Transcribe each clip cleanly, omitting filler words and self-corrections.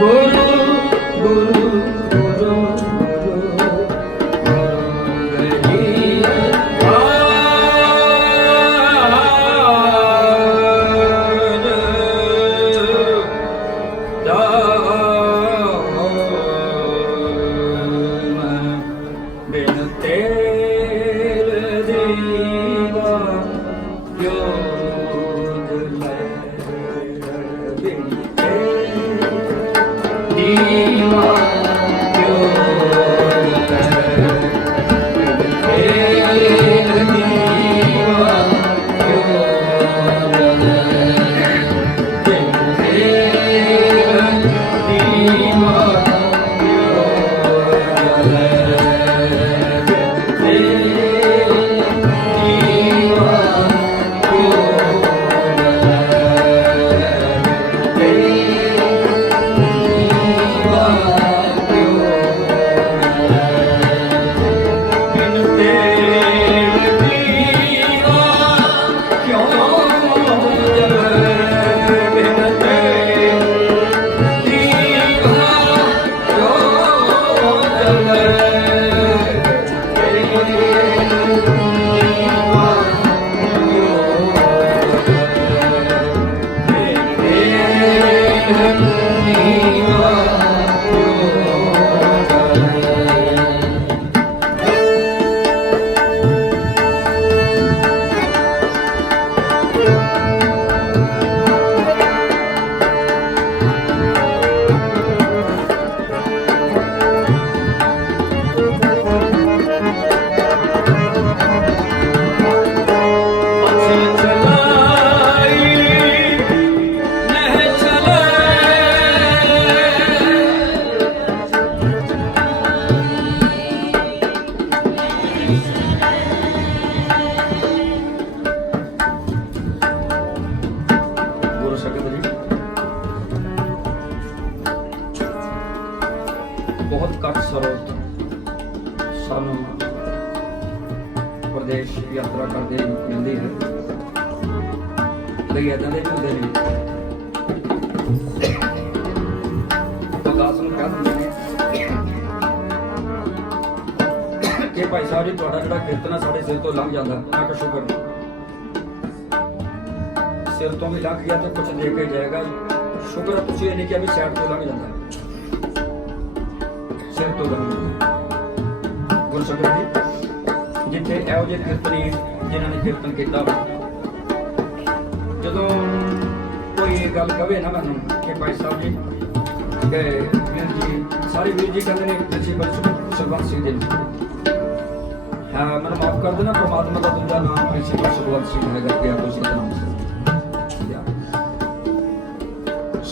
गुरु गुरु गुरु बहुत घट ਸਰੋਤ ਸਾਨੂੰ ਪ੍ਰਦੇਸ਼ ਯਾਤਰਾ ਕਰਦੇ ਮਿਲਦੀ ਹੈ। ਕਈ ਇੱਦਾਂ ਦੇ ਹੁੰਦੇ ਨੇ ਦਾਸ ਨੂੰ ਕਹਿ ਦਿੰਦੇ ਨੇ ਕਿ ਭਾਈ ਸਾਹਿਬ ਜੀ ਤੁਹਾਡਾ ਜਿਹੜਾ ਕੀਰਤਨ ਆ ਸਾਡੇ ਸਿਰ ਤੋਂ ਲੰਘ ਜਾਂਦਾ। ਮੈਂ ਕਿਹਾ ਸ਼ੁਕਰ ਨਹੀਂ, ਸਿਰ ਤੋਂ ਵੀ ਲੰਘ ਗਿਆ ਤੇ ਕੁਝ ਦੇ ਕੇ ਜਾਏਗਾ। ਸ਼ੁਕਰ ਤੁਸੀਂ ਇਹ ਨਹੀਂ ਕਿਹਾ ਵੀ ਸਾਈਡ ਤੋਂ ਲੰਘ ਜਾਂਦਾ, ਸਿਰ ਤੋਂ ਲੰਘ ਜਾਂਦਾ। ਗੁਰੂ ਸੰਗਤ ਜੀ ਜਿੱਥੇ ਇਹੋ ਜਿਹੇ ਕੀਰਤਨੀ ਜਿਨ੍ਹਾਂ ਨੇ ਕੀਰਤਨ ਕੀਤਾ, ਜਦੋਂ ਕੋਈ ਇਹ ਗੱਲ ਕਵੇ ਨਾ ਮੈਨੂੰ ਕਿ ਭਾਈ ਸਾਹਿਬ ਜੀ ਕਿ ਵੀਰ ਜੀ ਸਾਰੇ ਵੀਰ ਜੀ ਕਹਿੰਦੇ ਨੇ ਪ੍ਰਿੰਸੀਪਲ ਸਰਬੰਸ ਸਿੰਘ ਜੀ, ਹਾਂ ਮੈਨੂੰ ਮਾਫ ਕਰ ਦੇਣਾ, ਪਰਮਾਤਮਾ ਦਾ ਦੂਜਾ ਨਾਮ ਪ੍ਰਿੰਸੀਪਲ ਸਰਬੰਸ ਸਿੰਘ ਹੈਗਾ ਕਿ ਆਪੋ ਸਤਨਾਮ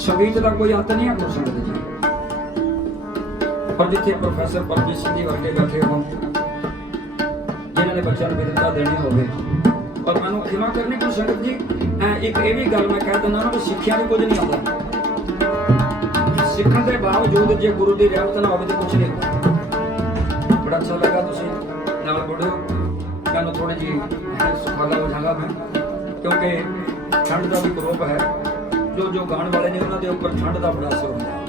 ਸੰਗੀਤ ਦਾ ਕੋਈ ਅੰਤ ਨਹੀਂ ਹੈ ਗੁਰੂ ਸੰਗਤ ਜੀ। ਪਰ ਜਿੱਥੇ ਪ੍ਰੋਫੈਸਰ ਪਰਮਜੀਤ ਸਿੰਘ ਜੀ ਵਰਗੇ ਬੈਠੇ ਹੋਣ ਜਿਨ੍ਹਾਂ ਨੇ ਬੱਚਿਆਂ ਨੂੰ ਵਿਦਿਆ ਦੇਣੀ ਹੋਵੇ, ਔਰ ਮੈਨੂੰ ਖਿਮਾ ਕਰਨੀ ਗੁਰੂ ਸੰਗਤ ਜੀ, ਇੱਕ ਇਹ ਵੀ ਗੱਲ ਮੈਂ ਕਹਿ ਦਿੰਦਾ ਨਾ ਵੀ ਸਿੱਖਿਆ ਵੀ ਕੁਝ ਨਹੀਂ ਆਉਂਦਾ। ਸਿੱਖਣ ਦੇ ਬਾਵਜੂਦ ਜੇ ਗੁਰੂ ਦੀ ਰਹਿਮਤ ਨਾ ਹੋਵੇ ਤਾਂ ਕੁਝ ਨਹੀਂ ਹੁੰਦਾ। ਬੜਾ ਅੱਛਾ ਲੱਗਾ ਤੁਸੀਂ ਨਾਲ ਬੋੜੋ, ਮੈਨੂੰ ਥੋੜੀ ਜਿਹੀ ਸੁਖਾਲਾ ਹੋ ਜਾਗਾ ਮੈਂ, ਕਿਉਂਕਿ ਠੰਡ ਦਾ ਵੀ ਪ੍ਰਕੋਪ ਹੈ। ਜੋ ਗਾਣ ਵਾਲੇ ਨੇ ਉਹਨਾਂ ਦੇ ਉੱਪਰ ਠੰਡ ਦਾ ਬੜਾ ਅਸਰ ਹੁੰਦਾ ਹੈ।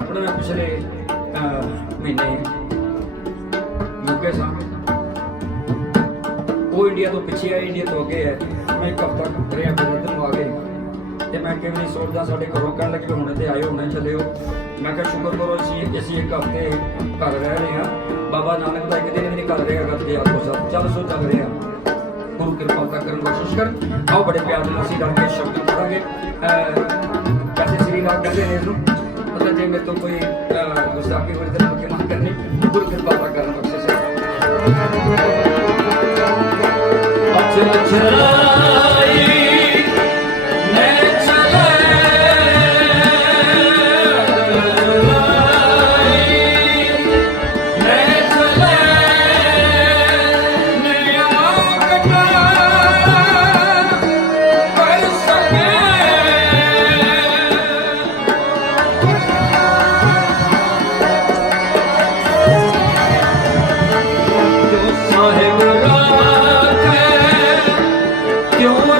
ਹੁਣ ਮੈਂ ਪਿਛਲੇ ਮਹੀਨੇ ਯੂਕੇ ਸਾਂ, ਉਹ ਇੰਡੀਆ ਤੋਂ ਪਿੱਛੇ ਆਏ, ਇੰਡੀਆ ਤੋਂ ਅੱਗੇ ਹੈ। ਮੈਂ ਇੱਕ ਹਫ਼ਤਾ ਰਿਹਾ ਫਿਰ ਇੱਧਰ ਨੂੰ ਆ ਗਏ ਤੇ ਮੈਂ ਕਿਵੇਂ ਨਹੀਂ ਸੋਚਦਾ, ਸਾਡੇ ਘਰੋਂ ਕਹਿਣ ਲੱਗੇ ਹੁਣੇ ਤੇ ਆਇਓ, ਹੁਣੇ ਚੱਲਿਓ। ਮੈਂ ਕਿਹਾ ਸ਼ੁਕਰ ਕਰੋ ਅਸੀਂ ਇੱਕ ਹਫ਼ਤੇ ਘਰ ਰਹਿ ਰਹੇ ਹਾਂ। ਬਾਬਾ ਨਾਨਕ ਦਾ ਇੱਕ ਦਿਨ ਵੀ ਨਹੀਂ ਘਰ ਰਿਹਾ ਗੱਤੇ ਆਪੋ ਸਭ ਚੱਲ ਸੋ ਚੱਲ ਰਿਹਾ। ਗੁਰੂ ਕਿਰਪਾ ਕਰਨ ਬਖਸ਼ਿਸ਼ ਕਰ। ਆਓ ਬੜੇ ਪਿਆਰ ਨਾਲ ਅਸੀਂ ਰਲ ਕੇ ਸ਼ਬਦ ਪੜਾਂਗੇ। ਵੈਸੇ ਸ੍ਰੀ ਰਾਮ ਕਹਿੰਦੇ ਨੇ ਇਹਨੂੰ, ਮਤਲਬ ਜੇ ਮੇਰੇ ਤੋਂ ਕੋਈ ਗੁਸਤਾਖੀ ਹੋਈ ਤਾਂ ਮੈਂ ਮਾਫ ਕਰਨੀ। ਗੁਰੂ ਕਿਰਪਾ ਕਰਨ ਬਖਸ਼ਿਸ਼ ਕਰ। क्यों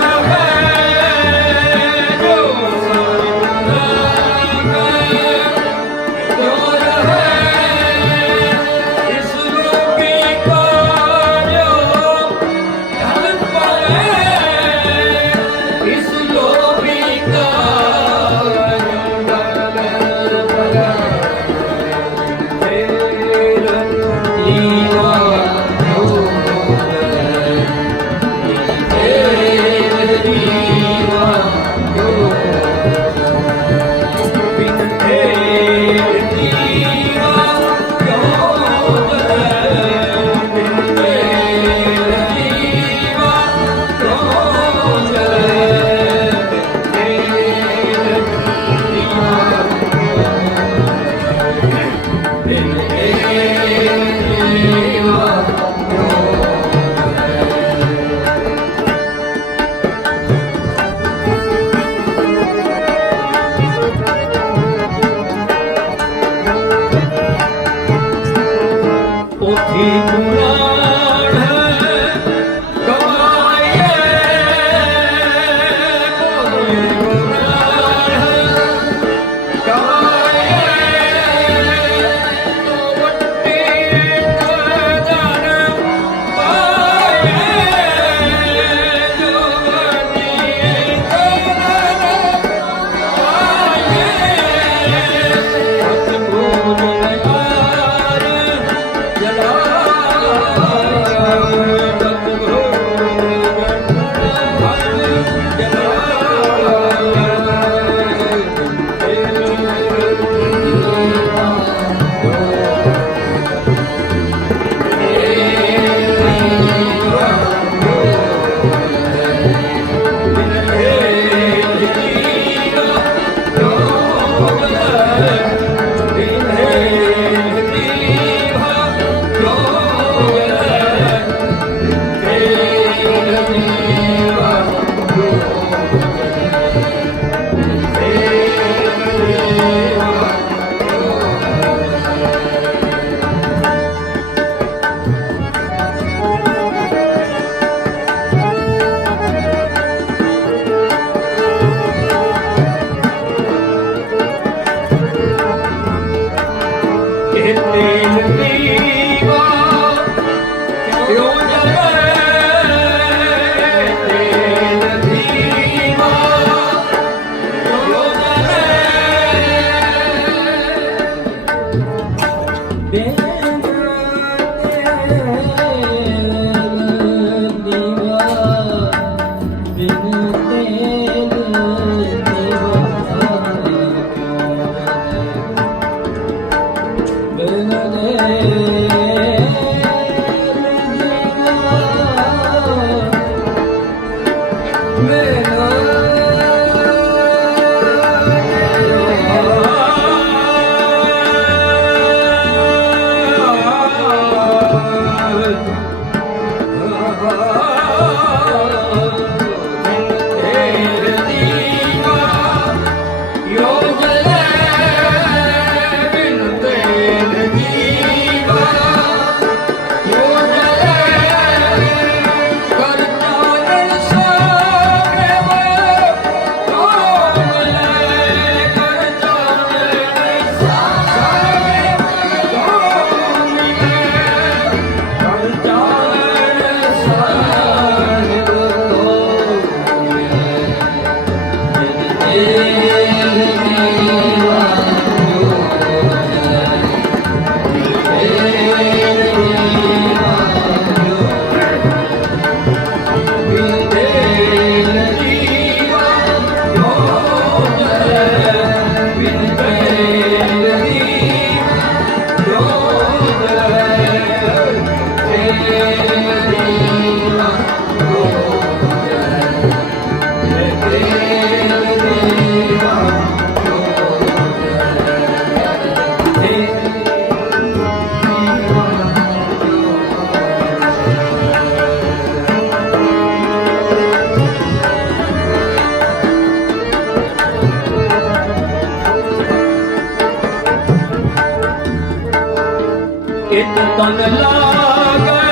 एक तन लागे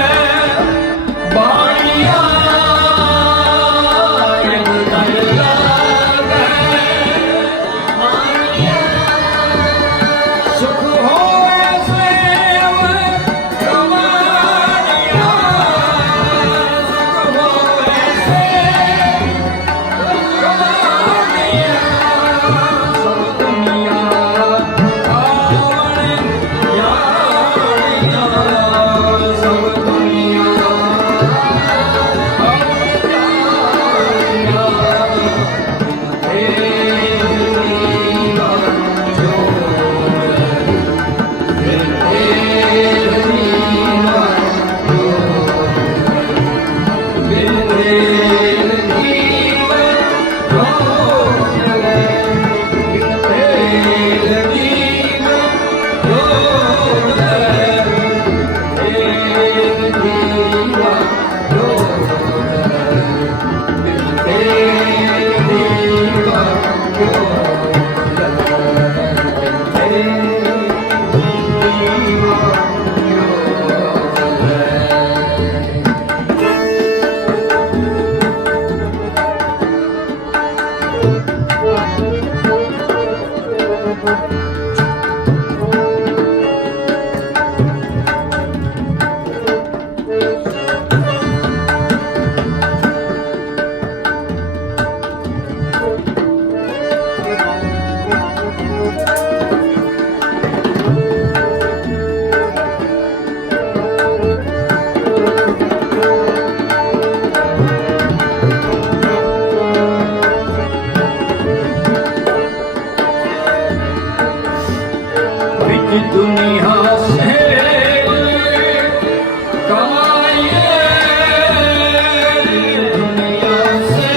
बाणिया एक तन लागे बाणिया सुख होए सेव कमानिया सुख होए सेव कमानिया सब दुनिया आवणे यानिया सब दुनिया आवणे यानिया दुनिया से कमाइए दुनिया से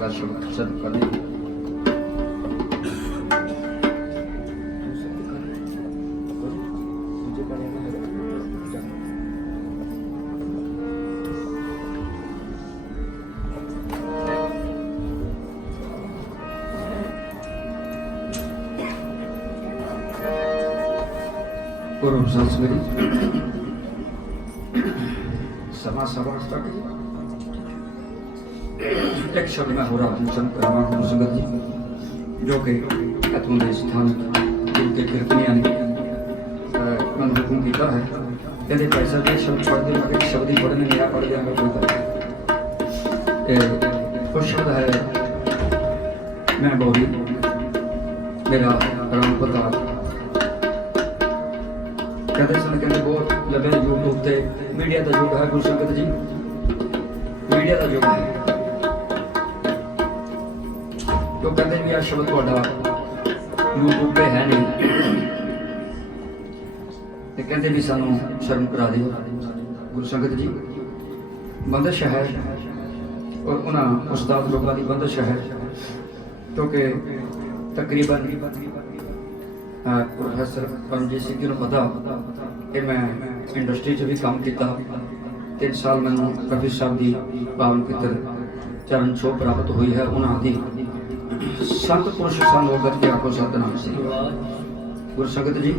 अगला शब्द सर्व कर दें। पूर्व संस्कृति समा सभा तक एक शब्द में हो रहा हूँ संक्रमा हूँ संगत जी जो कि इतों के स्थान जिनके कीर्तनिया ने मन हुक्म किया है कहते पैसा के शब्द पढ़ दे मगर शब्द ही पढ़ने मेरा पढ़ दिया कोई कुछ शब्द है मैं बोली मेरा राम पता कहते सन कहते बहुत लगे यूट्यूब से मीडिया का युग है गुरु संगत जी मीडिया का युग है तो कहते भी आ शब्द थोड़ा यूट्यूब पे है नहीं तो कहते भी सानू शर्म करा दियो गुरु संगत जी बंदिश है और उन्होंने उस्ताद लोगों की बंदिश है क्योंकि तकरीबन प्रोफैसर परमजीत सिंह जी को पता कि मैं इंडस्ट्री च भी काम किया 3 साल मैंने कफी साहब की पावन पितर चरण छो प्राप्त हुई है उन्होंने संत पुरुष सन लोगत के आपको सतनाम से गुरु संगत जी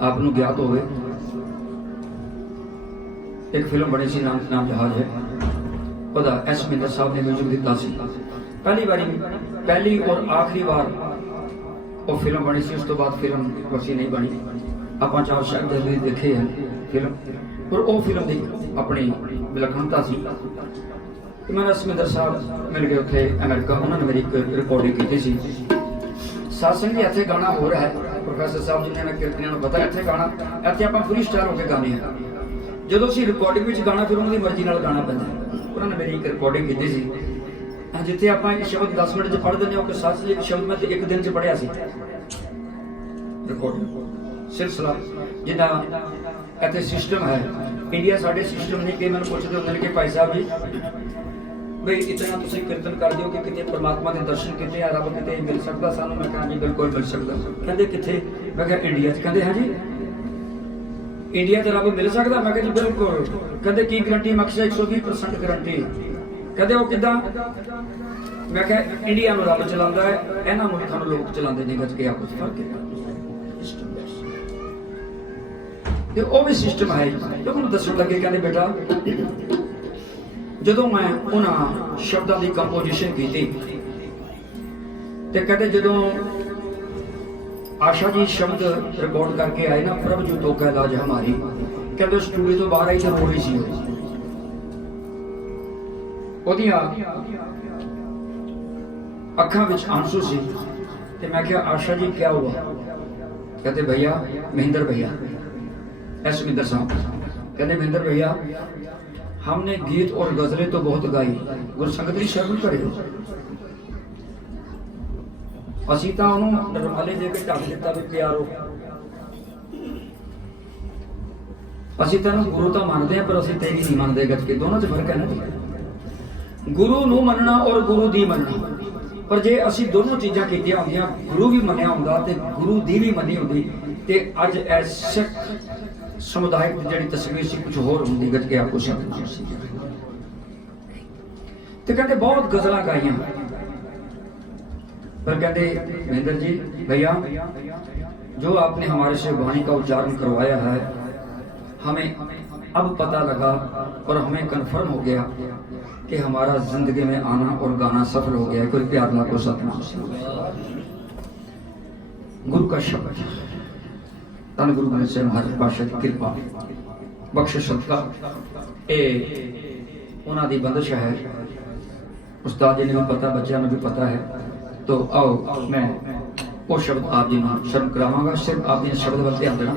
आपको ज्ञात हो एक फिल्म बनी सी नाम जहाज है पता एस मिंदर साहब ने म्यूजिक दिता सी पहली और आखिरी बार वो फिल्म बनी सी उस तो बाद फिल्म वसी नहीं बनी आप चार शायद देखे हैं फिल्म और वो फिल्म की अपनी विलक्षणता सी मैंने असमिंदर साहब मिल गए उत्थे अमेरिका उन्होंने मेरी एक रिकॉर्डिंग की सी सत्संग भी इतने गाना हो रहा है प्रोफैसर साहब जी ने कीर्तनिया पता इतने गाना इतने आप फ्री स्टाइल होकर गाने हैं जो असी रिकॉर्डिंग में गाना फिर उन्होंने मर्जी नाल गाना पैंदा उन्होंने मेरी एक रिकॉर्डिंग की सी जिथे आप एक शब्द 10 मिनट पढ़ दें सच एक शब्द मैं एक दिन च पढ़िया रिकॉर्डिंग सिलसिला जिन्ना इतने सिस्टम है इंडिया साढ़े सिस्टम नहीं कि मैंने पूछते होंगे कि भाई साहब जी भाई इतना तुम कीर्तन कर दियो कि कितने परमात्मा के दर्शन कितने रब कितने मिल सकता सानू मैं कहा जी बिल्कुल मिल सकता कहते कितने मैं कहा इंडिया कहते हाँ जी इंडिया च रब मिल सकता मैं कहा जी बिल्कुल कहते की गारंटी मकसद 120% गारंटी कहते वो किदा मैं कहा इंडिया में रब चलाता है इन्होंने मुल्कों में लोग चलाते नहीं गज के आपस फर्क है वो भी सिस्टम है जो मैं दसन लगे कहते बेटा जो मैं उन्होंने शब्दों की कंपोजिशन की कहते जो आशा जी शब्द रिकॉर्ड करके आए ना प्रभ जो तो कह लाज हमारी कहते स्टूडियो तो बाहर आई तो रो रही सी अखा विच आंसू सी ते मैं क्या आशा जी क्या हुआ कहते भैया महेंद्र भैया एस मिंदर साहब कहते महेंद्र भैया हमने गीत और गजलें तो बहुत गाई गुरु संगत जी शर्म करे असी तो उन्होंने रुमाले दे के ढक दिता भी प्यारो असी तो गुरु तो मानते हैं पर असी तेरी नहीं मानते गज के दोनों च फर्क है ना गुरु नू मनना और गुरु दी मनना पर जे असी दोनों चीज़ां कीतियां होंदियां गुरु भी मनिया होंदा ते गुरु दी भी मनी होंदी ते अज ऐसे समुदाय की जी तस्वीर सी कुछ होर होंगी गज के आपको तो कहते बहुत गजल गाइया पर कहते महेंद्र जी भैया जो आपने हमारे से वाणी का उच्चारण करवाया है हमें अब पता लगा और हमें कंफर्म हो गया कि हमारा जिंदगी में आना और गाना सफल हो गया है कोई प्यार ना को सतनाम से गुरु का शब्द धन गुरु ग्रंथ साहिब महाराज पातशाह की कृपा बख्शिश सदका उन्हों की बंदिश है उस्ताद जी ने भी पता बच्चों ने भी पता है तो आओ मैं वो शब्द आप जी शर्म करावांगा सिर्फ आप जी शब्द वाल ध्यान देना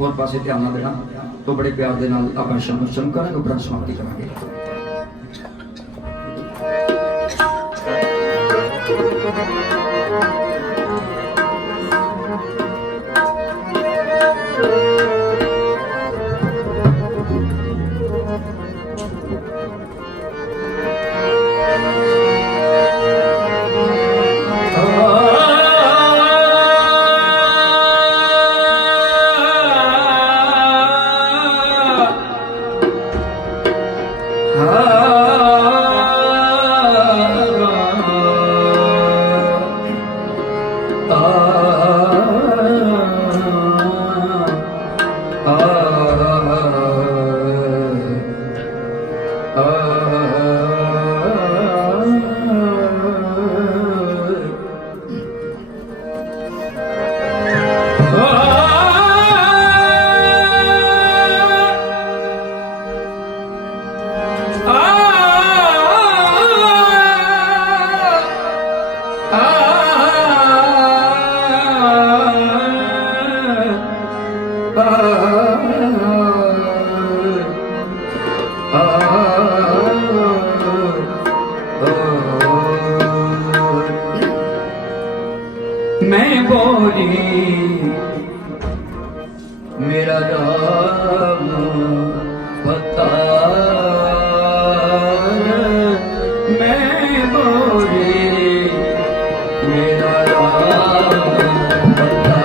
होर पासे ध्यान ना देना तो बड़े प्यार के नाल अपन शब्द शर्म करेंगे उपरांत समाप्ति करेंगे मैं बोली मेरा राम पता मैं बोली मेरा राम पता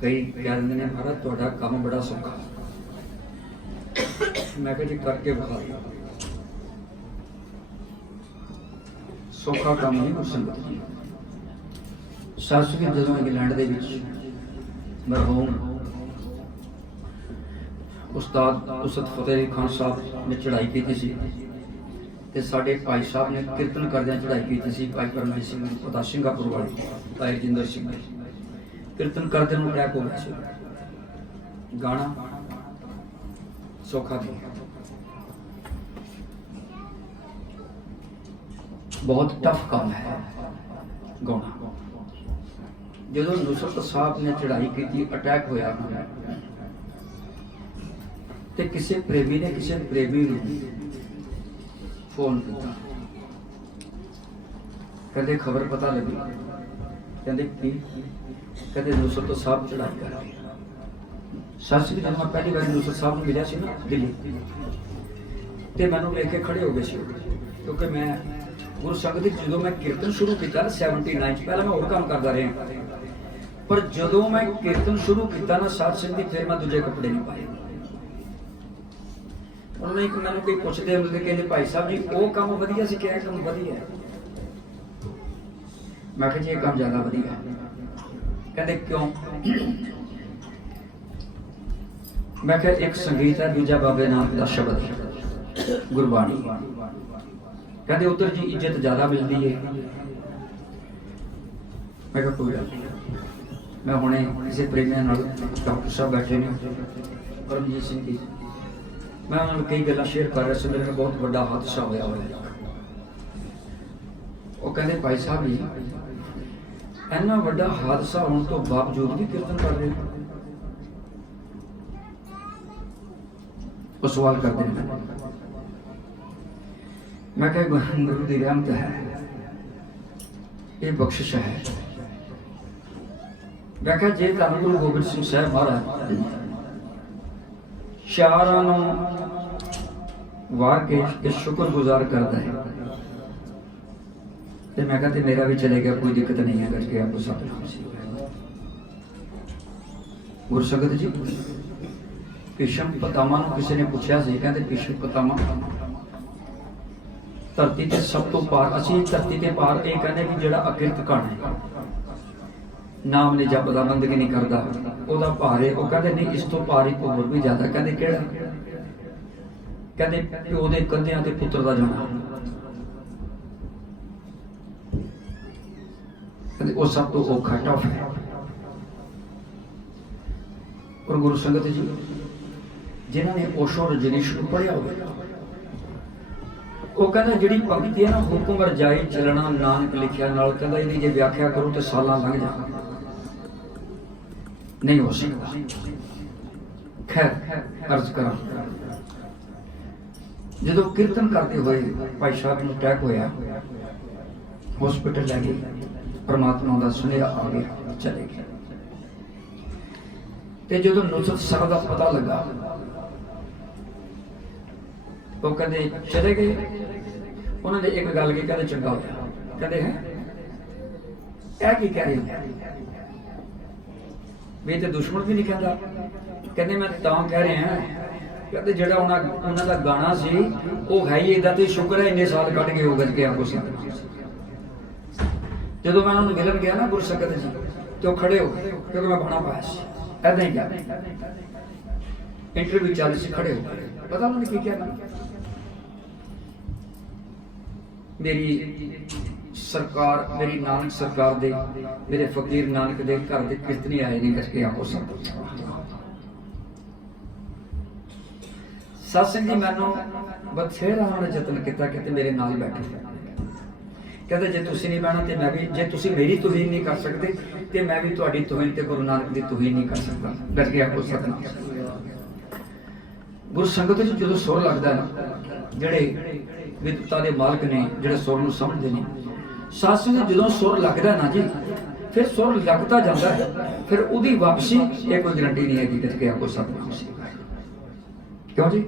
कई कहते ने महाराज तुहाडा काम बड़ा सौखा। मैं कहा जी करके विखा दिया। सौखा काम नहीं हो संगत जी। सासुकी जदों इंग्लैंड दे विच मरहूम उस्ताद उसद फतेह अली खान साहब ने चढ़ाई की सी ते साडे भाई साहब ने कीर्तन करदे चढ़ाई की सी। भाई परमजीत सिंह पता सिंगापुर वाले भाई जिंदर सिंह कीर्तन करते अटैक हो गया। गाना सौखा नहीं, बहुत टफ काम है गाना। जो नुसरत साहब ने चढ़ाई की, अटैक होया ते किसी प्रेमी ने किसी प्रेमी फोन किया, कहते खबर पता लगी, कहते की, कहते नुसरत साहब चढ़ाई कर रहे। सच भी जब मैं पहली बार नुसरत साहब को मिला सी ना दिल्ली, तो मैनू वेख के खड़े हो गए सी, क्योंकि मैं गुरु संगत जो मैं कीर्तन शुरू किया 79 पहले मैं और काम करता रहा, पर जो मैं कीर्तन शुरू किया ना साध संगत की, फिर मैं दूजे कपड़े नहीं पाए। उन्होंने मैंने कोई पुछते होंगे कहते भाई साहब जी वो काम वधिया सी, क्या काम वधिया? मैं कहा जी ये काम ज्यादा वधिया। कहते क्यों? मैं कहा एक संगीत है, दूजा बाबे नानक का शब्द गुरबाणी, कहते उधर जी इज्जत ज्यादा मिलती है। मैं कहा कोई गल, मैं हुणे किसी प्रेमिया डॉक्टर साहब बैठे ने परमजीत सिंह जी, मैं उन्होंने कई गल्लां शेयर कर रहा, मेरे में बहुत बड़ा हादसा होया हुआ। वो कहते भाई साहब जी इन्ना बड़ा हादसा होने तो बावजूद भी कीर्तन कर रहे हैं। वो सवाल करते हैं, मैं कहा गुरु की रहमत है, ये बख्शिश है। मैं कहा जे धन गुरु गोबिंद सिंह साहब महाराज शारां नूं वार के शुक्रगुजार करता है, तो मैं कहते मेरा भी चले गया, कोई दिक्कत नहीं है, करके आपको सतनाम सी। गुरु संगत जी भीष्म पितामह को किसी ने पूछा सी, कहते भीष्म पितामह धरती के सब तो पार, असी धरती के पार ये कहने कि जिहड़ा अकिरत कण है, नाम ने जपदा बंदगी नहीं करता, ओदा भार है। वो कहते नहीं इस तो पार ही होर भी ज्यादा, कहते किहड़ा? कहते प्यो दे कंधियां ते पुत्र दा जाना, कहते वो सब तो औखा टफ है। और गुरु संगत जी जिन्होंने ओशो रजनीश को पढ़िया हो, वो कहता जी पंक्ति है ना, हुक्म रजाई चलना नानक लिखिया नाल, कहता यदि जे व्याख्या करो तो सालां लंघ जाए, नहीं हो सकता। खैर अर्ज करा, जो कीर्तन करते हुए भाई साहब को अटैक होया, हॉस्पिटल ले गए, परमात्मा का सुनेहा आ गया, चले गए। ते जो नुसरत साहब का पता लगा, वो कहते चले गए। उन्होंने एक गल की, कहते चंगा होया, कहते हैं क्या की कह रहे हैं भी, तो दुश्मन भी नहीं कहता, कहते मैं तां कह रहे हैं, कहते जिहड़ा उन्हां दा गाना सी वो है ही इदा, ते शुक्र है इन्ने साल कट गए हो गए के आपको सतनाम। जो मैं उन्होंने मिलन गया ना गुरु संगत जी, तो खड़े हो गए, क्योंकि मैं बना पाया सी, ऐदा ही क्या इंटरव्यू चल सी, खड़े हो गए, पता उन्होंने की क्या करना। मेरी सरकार, मेरी नानक सरकार दे, मेरे फकीर नानक दे घर दे कीर्तनी आए नहीं करके आपको सत्संग जी। मैनू बथेरा उन्होंने जतन किया, कहते मेरे नाल बैठे, कहते जे तुसीं नहीं बहना तो मैं भी, जे तुसीं मेरी तुहीन नहीं कर सकते तो मैं भी तुहाडी तुहीन ते गुरु नानक दी तुहीन नहीं कर सकता, डर के आपको सतनाम। गुरु संगत जी जो सुर लगता है ना, जिहड़े विद्वता के मालक ने, जिहड़े सुर नूं समझदे ने, सत्संग जो सुर लगता है ना जी, फिर सुर लगता जाता है, फिर उहदी वापसी ये कोई गारंटी नहीं है कि करके आपको सतनाम। क्यों जी?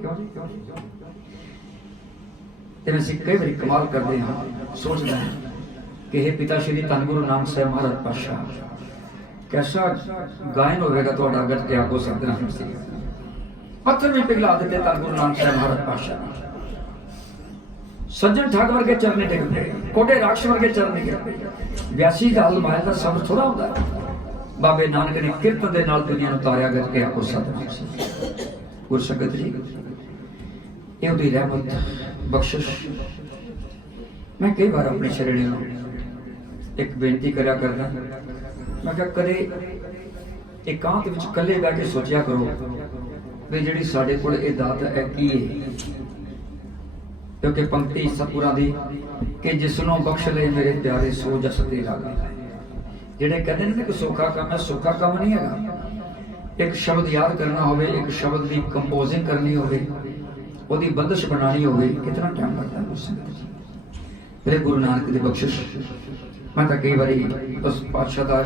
तेरे से कई बार कमाल करते हैं, सोचते हैं कि हे पिता श्री धन गुरु नानक साहब महाराज पातशाह, कैसा गायन होगा थोड़ा अगर क्या आपको सतनाम सी। पत्थर भी पिघला देते धन गुरु नानक साहब महाराज पातशाह, सज्जन ठाक वर्गे चरने टेक पे, कोटे राक्ष वर्गे चरने गिर पे, व्यासी का हल माया का सब थोड़ा होता है। बाबे नानक ने कीर्तन दे नाल दुनिया नूं तारिया करके आपको सतनाम सी। गुरु संगत जी ये उहदी रहमत बख्शिश। मैं कई बार अपने शरणियों एक बेनती करा करना, मैं कहा कदे एकांत विच कल्ले बैठ के सोचिया करो भी जिहड़ी साडे कोल इह दात है की है। क्योंकि पंक्ति सतगुरां दी कि जिसनों बख्श ले मेरे प्यारे सो जस ते लागे। जिहड़े कहंदे ने कि सौखा काम है, सौखा काम नहीं है। एक शब्द याद करना होवे, एक शब्द की कंपोजिंग करनी होवे, ओदी बंदिश बनानी होवे, कितना टाइम लगता है उस मेरे गुरु नानक दी बख्शिश। मैं तो कई बारी उस पातशाह दा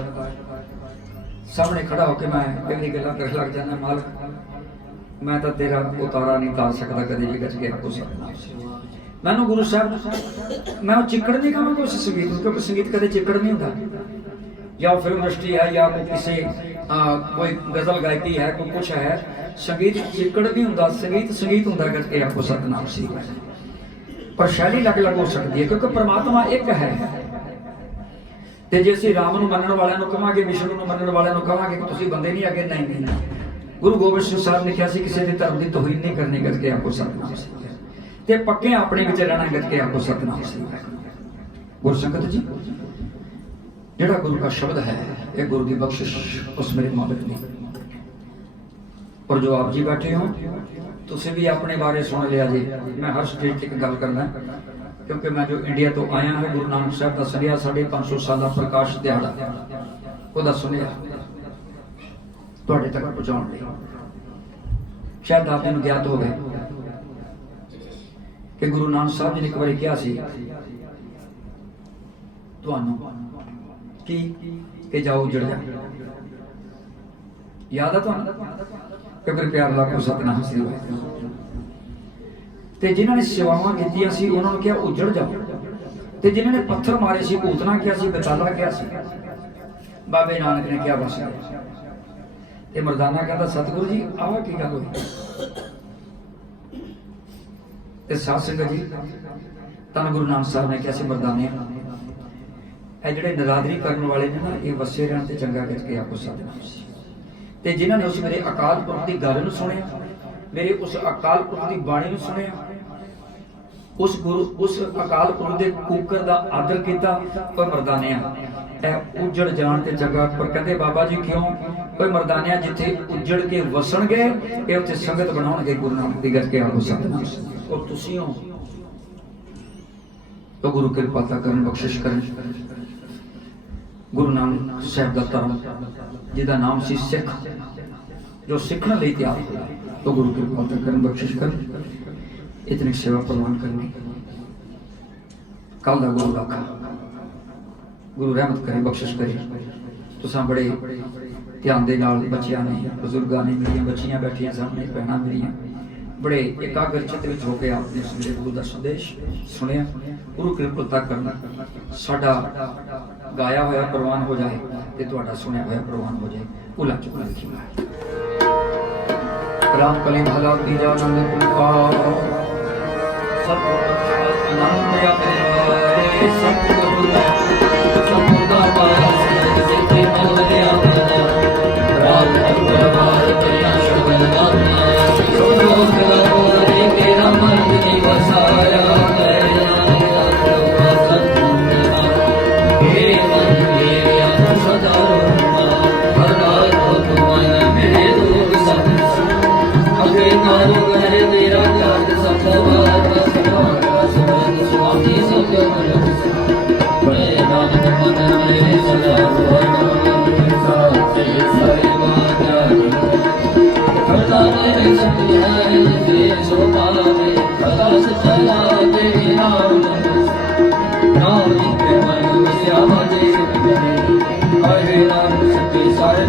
सामने खड़ा होकर मैं कई गल्लां कर लग जाना, मालक मैं तो तेरा उतारा नहीं तार सकता कदे भी गज गया कुछ मैनू गुरु साहब मैं चिकड़ नहीं कहांगा उस संगीत, क्योंकि संगीत कदे चिकड़ नहीं होता। या फिल्म इंडस्ट्री है या कोई किसी कोई गजल गायकी है, कोई कुछ है, संगीत चिकड़ नहीं होता। संगीत संगीत होता गज के आपको सतनाम सी, पर शैली अलग अलग हो सकती है क्योंकि परमात्मा एक है। ते जे असीं राम नूं मनण वालिआं नूं कहांगे, विष्णु नूं मनण वालिआं नूं कहांगे कि तुसीं बंदे नहीं अगे, नहीं। गुरु गोबिंद सिंह साहब ने कहा सी किसी के धर्म की तौहीन नहीं करनी, गज के आपको सतनाम सी, ते पक्के अपने विच रहना, गज के आपको सतनाम सी। गुरु संगत जी जिहड़ा गुरु का शब्द है ये गुरु की बख्शिश उस मेरे मालिक ने। और जो आप जी बैठे हो तुसीं भी अपने बारे सुन लिया जी। मैं हर स्टेज ते एक गल करना क्योंकि मैं जो इंडिया तो आया है गुरु नानक साहब का सुनिया 550 साल प्रकाश दिहाड़ा ਉਹਦਾ सुनिया ਤੁਹਾਡੇ तक पहुंचाने ਲਈ। शायद आप जी ज्ञात हो गए कि गुरु नानक साहब जी ने एक बार कहा सी ਤੁਹਾਨੂੰ कि जाओ उजड़ जा। याद है ਤੁਹਾਨੂੰ कि फिर प्यार लाखों सतनाम सी। ते जिन्हां ने सेवावां कीतियां सी उन्हां नूं कहा उजड़ जाओ, ते जिन्हां ने पत्थर मारे सी भूतना कहा सी, बेताला कहा सी, बाबे नानक ने कहा बस। ते मरदाना कहता सतगुरु जी आह की गल होई। ते साध संगत जी धन गुरु नानक साहब ने कहा सी मरदाने ਇਹ ਜਿਹੜੇ ਨਰਾਦਰੀ ਕਰਨ ਵਾਲੇ ਨੇ ਨਾ ਇਹ ਵਸੇ ਰਹਿਣ ਤੇ ਚੰਗਾ ਕਰ ਕੇ ਆਪੋ ਸਤਨਾਮ ਸੀ। ਤੇ ਜਿਨ੍ਹਾਂ ਨੇ ਉਸ ਮੇਰੇ ਅਕਾਲ ਪੁਰਖ ਦੀ ਗੱਲ ਨੂੰ ਸੁਣਿਆ, ਮੇਰੇ ਉਸ ਅਕਾਲ ਪੁਰਖ ਦੀ ਬਾਣੀ ਨੂੰ ਸੁਣਿਆ, ਉਸ ਅਕਾਲ ਪੁਰਖ ਦੇ ਕੂਕਰ ਦਾ ਆਦਰ ਕੀਤਾ, ਕੋਈ ਮਰਦਾਨਿਆਂ ਇਹ ਉਜੜ ਜਾਣ ਤੇ ਚੰਗਾ। ਪਰ ਕਹਿੰਦੇ ਬਾਬਾ ਜੀ ਕਿਉਂ? ਕੋਈ ਮਰਦਾਨਿਆਂ ਜਿੱਥੇ ਉਜੜ ਕੇ ਵਸਣਗੇ ਇਹ ਉੱਥੇ ਸੰਗਤ ਬਣਾਉਣਗੇ ਗੁਰੂ ਨਾਨਕ ਦੀ, ਕਰਕੇ ਆਪੋ ਸਤਨਾਮ ਸੀ। ਔਰ ਤੁਸੀਂ ਹੋ तो गुरु कृपा करन बख्शिश करें। गुरु नानक साहब का धर्म जिहदा नाम सी सिख, जो सीखने लई तैयार होया, तो गुरु कृपा करन बख्शिश करें। इतनी सेवा प्रवान करनी कल दा गुरु रखा, गुरु रहमत करे बख्शिश करे। तुसां बड़े ध्यान दे नाल बच्चियां ने, बजुर्गां ने, मेरियां बच्चियां बैठियां सामने, भैणां मेरियां बड़े एकाग्र चित्त विच होके आपने मेरे गुरु का संदेश सुनिया। गुरु कृपा करना साडा गाया होया प्रवान हो जाए ते तुहाडा सुनिया होया प्रवान हो जाए। भुला चुका लिखिया राम कली भला की आनंद कृपा सतगुरु आनंद अपने सतगुरु समुदा पास जिते मल गया राम दरबार करिया शबद गाना सारे